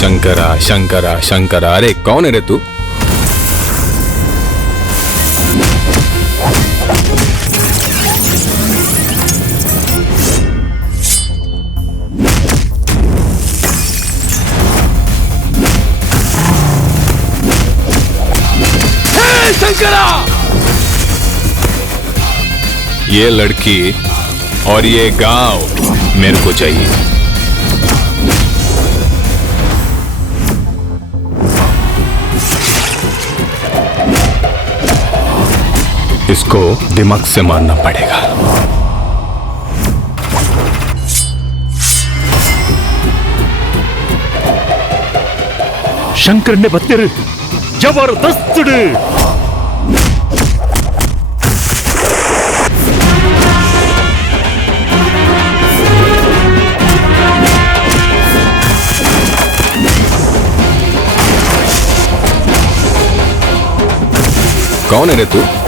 शंकरा शंकरा शंकरा, अरे कौन है रे तू? शंकरा! ये लड़की और ये गांव मेरे को चाहिए। इसको दिमाग से मारना पड़ेगा। शंकर ने बत्तिर जबरदस्त। कौन है रे तू?